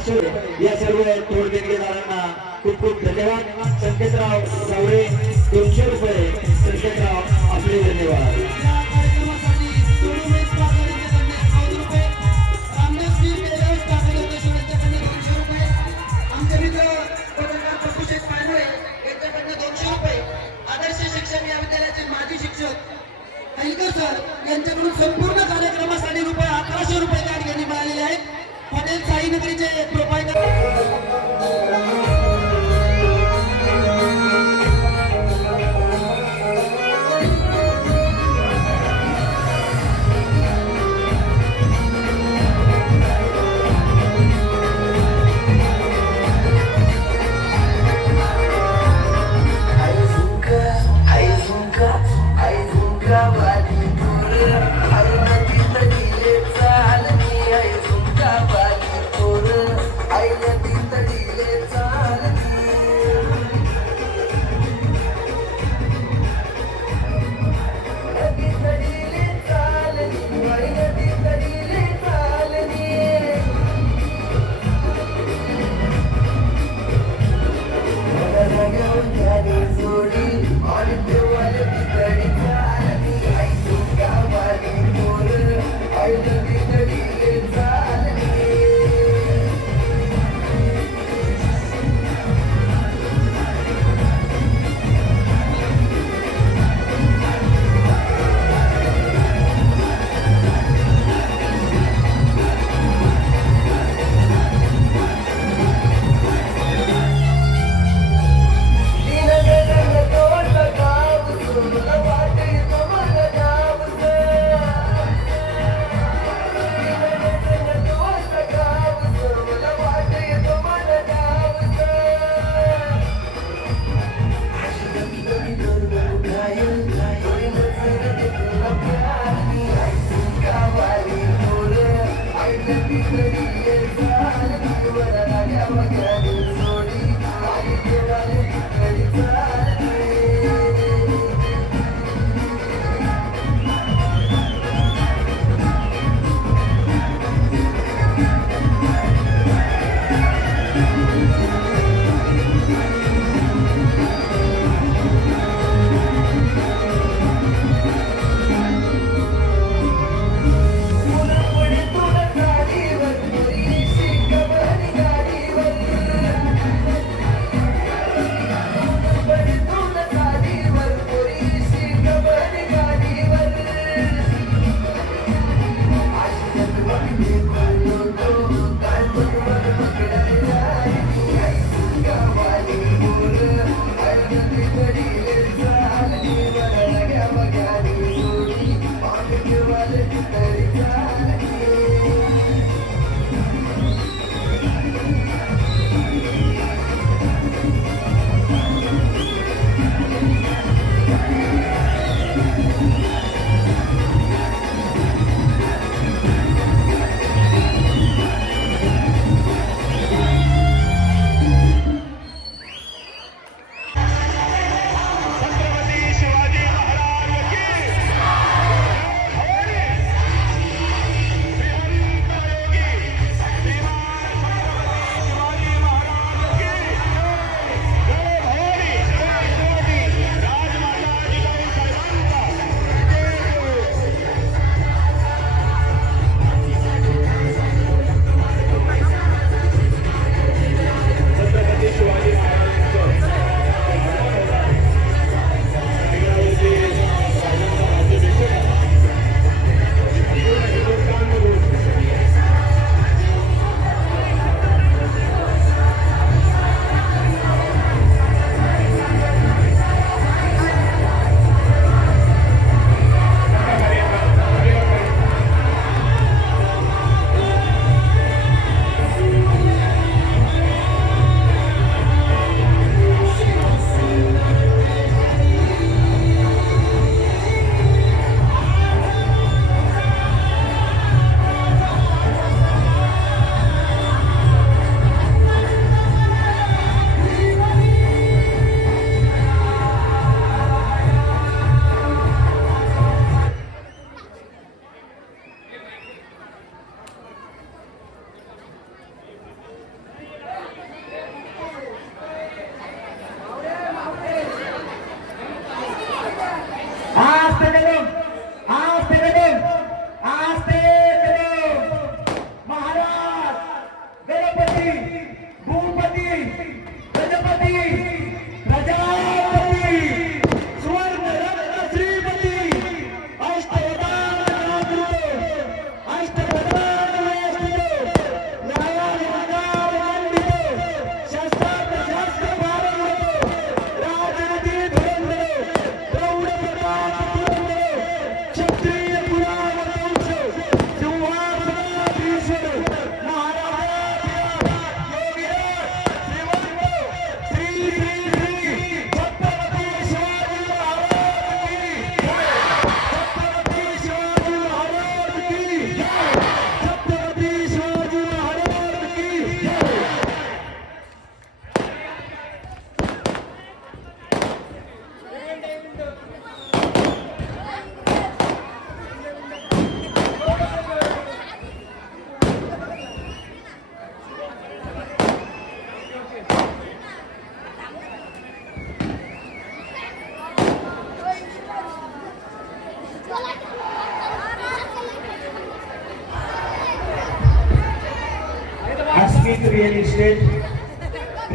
पाचशे या सर्व तोड देणगीदारांना खूप खूप धन्यवाद. संकेतराव सावरे दोनशे रुपये. संकेतराव आपले धन्यवाद. शिक्षण या विद्यालयाचे माजी शिक्षक अहिलकर सर यांच्याकडून संपूर्ण कार्यक्रमासाठी हॉटेल साईनगरीचे प्रोपायटर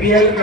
envía el